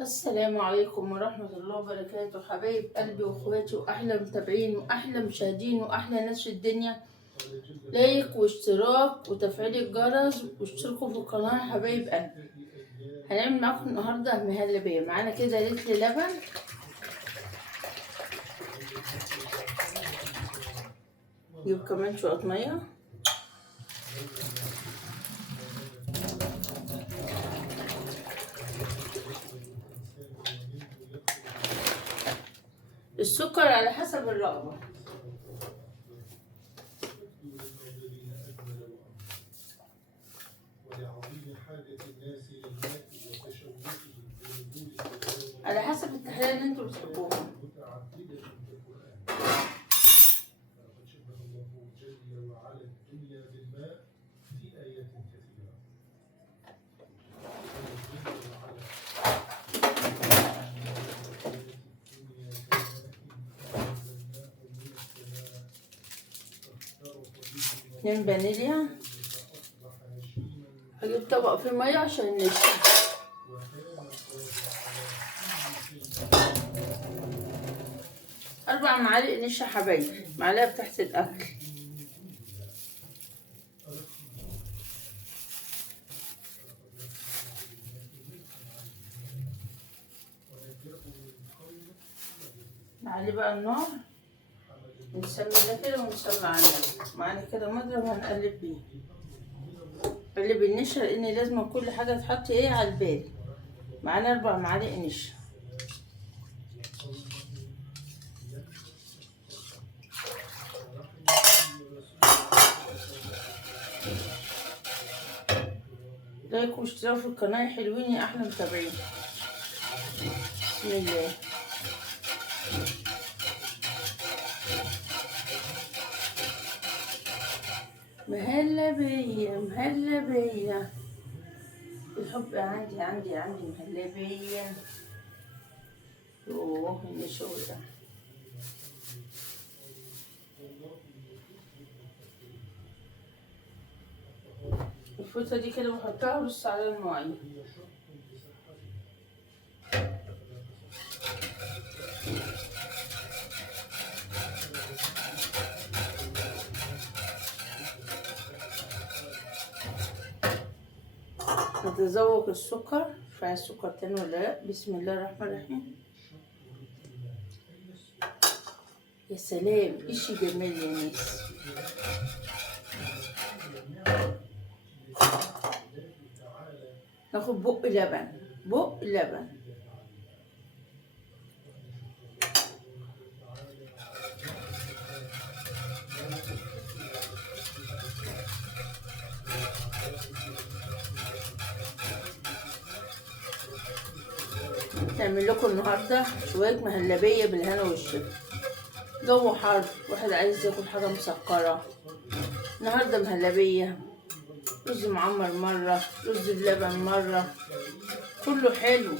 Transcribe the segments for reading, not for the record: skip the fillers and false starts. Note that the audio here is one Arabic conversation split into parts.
السلام عليكم ورحمة الله وبركاته، حبايب قلبي واخواتي واحلى متابعين واحلى مشاهدين واحلى ناس في الدنيا. لايك واشتراك وتفعيل الجرس واشتركوا في القناة يا حبايب قلبي. هنعمل معاكم النهاردة مهلبية. معانا كده لتر لبن، نجيب كمان شوية مية، السكر على حسب الرغبة. على حسب التحلية اللي انتوا بتحبوها. اتنين فانيليا، هجيب طبق فيه مية عشان نشرب. 4 معالق نشا حبايبي، معلقة بتاعت الأكل. نعلي بقى النار، نسمي ده كده ونصلي على النبي. معانا كده مضرب هنقلب بيه، قلب النشا لأن لازم كل حاجة تحط على البال. معانا 4 معالق نشا. لايك واشتراك في القناة حلوين يا أحلى متابعين. بسم الله. مهلا بيا مهلا بيا، الحب عندي مهلا بيا. يوه النشوة ده، الفوطة دي كده بحطها ورص على المواعين. نتذوق السكر، مش عايز سكر تاني ولا لا. بسم الله الرحمن الرحيم. يا سلام، ايش جمال يا ناس. ناخد بق لبن، بق لبن. نعمل لكم النهارده شويه مهلبيه بالهنا والشفا. جو حر، واحد عايز ياكل حاجه مسكره. النهارده مهلبيه، رز معمر مره، رز بلبن مره، كله حلو.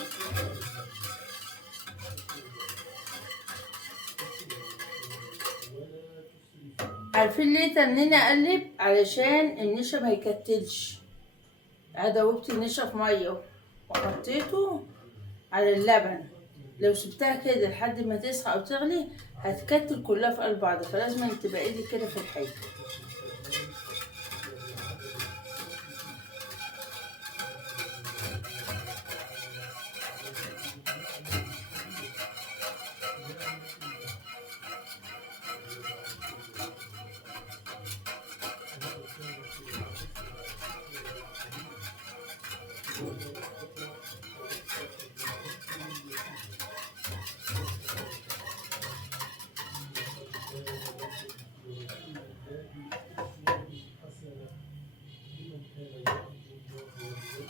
عارفين ليه تنيني اقلب؟ علشان النشا ما يكتلش. دوبت النشا في ميه وحطيته على اللبن. لو سبتها كده لحد ما تسخن او تغلي هتكتل كلها في قلب بعض، فلازم تبقى ايدي كده في الحاجه.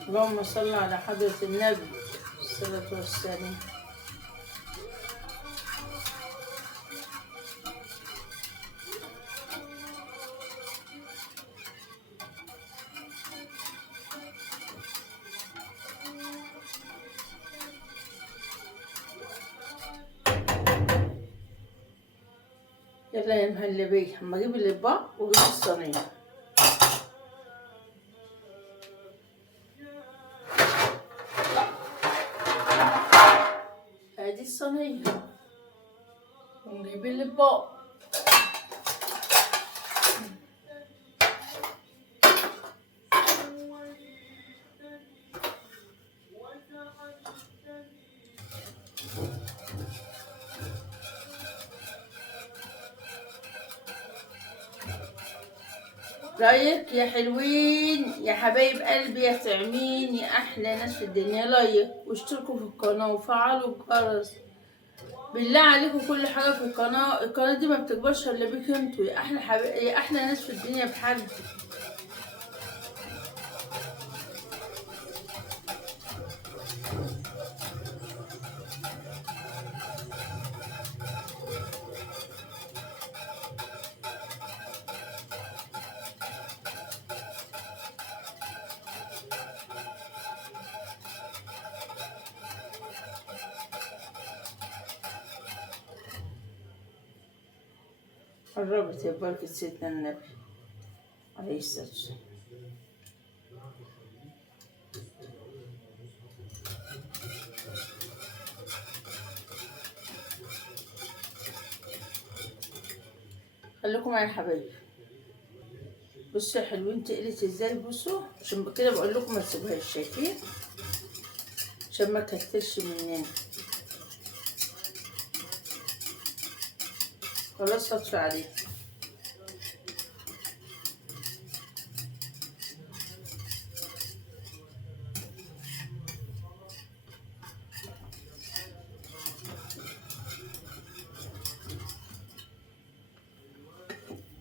اللهم صل على حضرة النبي الصلاة والسلام. يلا يا مهلبية، اما اجيب الاطباق واجيب الصينية. الصينية ونجيب الأطباق. لايك يا حلوين يا حبايب قلبي يا طعمين يا احلى ناس في الدنيا، لايك واشتركوا في القناه وفعلوا الجرس. بالله عليكم كل حاجه في القناه دي ما بتكبرش الا بيك انتوا يا احلى يا احلى ناس في الدنيا بحد. قربت يا بركة سيدنا النبي عليه الصلاة والسلام. خليكم معايا يا حبايبي. بصوا يا حلوين تقلت ازاي، بصوا عشان كده بقول لكم ما تسيبوهاش، شايفين عشان ما تكتلش مننا. خلاص هطفي عليها.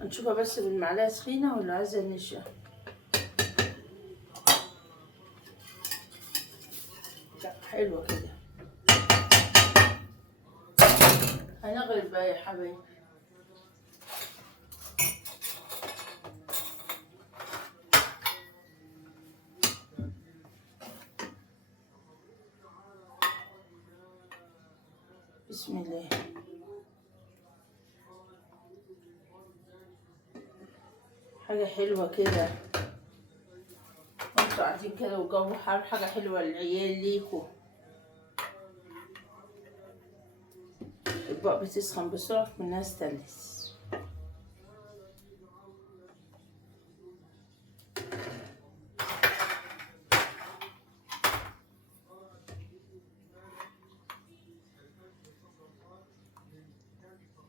هنشوفها بس بالمعلقة سخينة ولا عايزة نشا. لا حلوة كده. هنغرب بقى يا حبايبي. بسم الله. حاجة حلوة كده وانتوا قاعدين كده والجو حار، حاجة حلوة للعيال ليكوا. الأطباق بتسخن بسرعة منها ستانلس.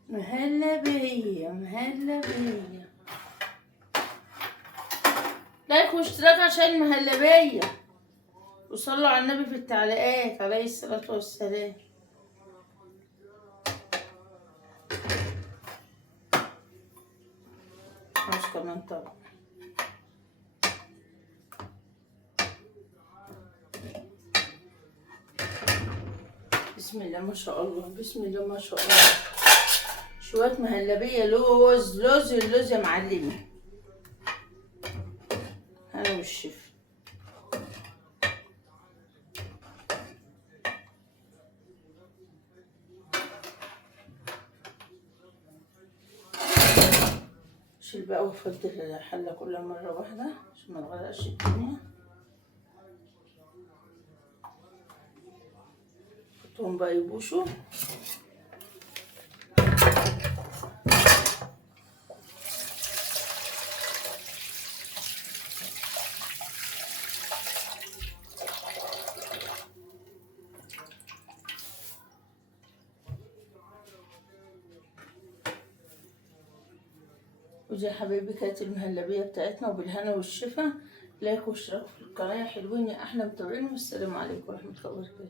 مهلا بيا مهلا بيا. لايك واشتراك عشان المهلبية، وصلوا على النبي في التعليقات عليه الصلاة والسلام. مش كمان طبعا. بسم الله ما شاء الله، بسم الله ما شاء الله. شوية مهلبية لوز اللوز يا معلمي. أنا والشيف. شيل بقى وفضل الحلة كلها مرة واحدة عشان ما نغرقش الدنيا. حطهم بقى يبوشوا. ودي يا حبايبي كانت المهلبية بتاعتنا، وبالهنا والشفا. لايك واشتراك في القناة يا حلوين يا أحلى متابعين، والسلام عليكم ورحمة الله وبركاته.